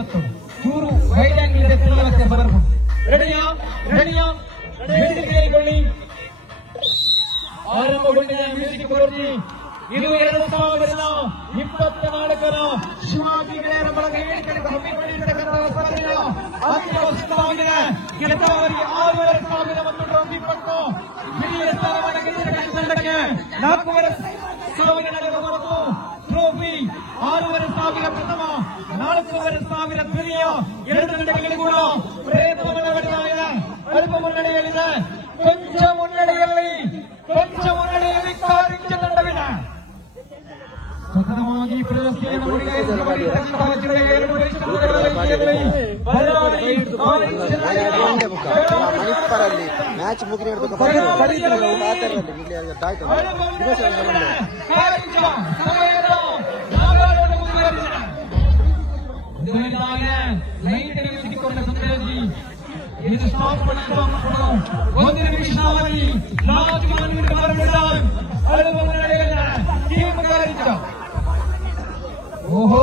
ಮತ್ತು ಚೂರು wide angle ವ್ಯವಸ್ಥೆ ಬರಬಹುದು. ರೆಡಿಯಾ ವೇದಿಕೆಗೊಳ್ಳಿ ಆರಂಭಗೊಂಡಿದೆ ಮ್ಯೂಸಿಕ್ ಬೋರ್ಡಿ. ಇದು 2024 ಶಿವಾಜಿ ಗೆಳೆಯರ ಬಳಗ ಹೇಳಿಕೆಗೆ ಹಮ್ಮಿಕೊಂಡಿರತಕ್ಕಂತಹ ಸ್ಪರ್ಧೆಯ ಅಂತಿಮ ಸುತ್ತಾಗಿದೆ. ಗೆದ್ದವರಿಗೆ 6,500 ಮತ್ತು ಟ್ರೋಫಿ ಪಟ್ಟು ಹಿರಿಯ ಸ್ಥಾನವನ್ನು ಗೆದ್ದಿರತಕ್ಕಂಥ ತಂಡಕ್ಕೆ 4,500 ಮತ್ತು ಟ್ರೋಫಿ 6,500 ಪ್ರಥಮ 4,500 ದ್ವಿತೀಯ. ಎರಡು ತಂಡಗಳಿಗೆ ಕೂಡ ಪ್ರಯತ್ನವನ್ನು ನಡೆಸ್ತಾ ಇದೆ. ಅಲ್ಪ ಮುನ್ನಡೆಯಲ್ಲಿದೆ. ಕೊಂಚ ಮುನ್ನಡೆಯಲ್ಲಿ ಕಾರಿಂಚ ತಂಡವಿದೆ. ಪ್ರಥಮವಾಗಿ ಪ್ರಶಸ್ತಿಯನ್ನು ಮುಡಿಗೇರಿಸಿಕೊಂಡಿರತಕ್ಕಂತಹ ಜಿಲ್ಲೆಯ 2 ಮಣಿಪುರಲ್ಲಿ ಮ್ಯಾಚ್ ಮುಗಿದ ಇದು ಸ್ಟಾಪ್ ಒಂದು ನಿಮಿಷ ಅವಧಿ. ಲಾಸ್ಟ್ ಟೀಮ್ ಕಾರಿಂಚ. ಓಹೋ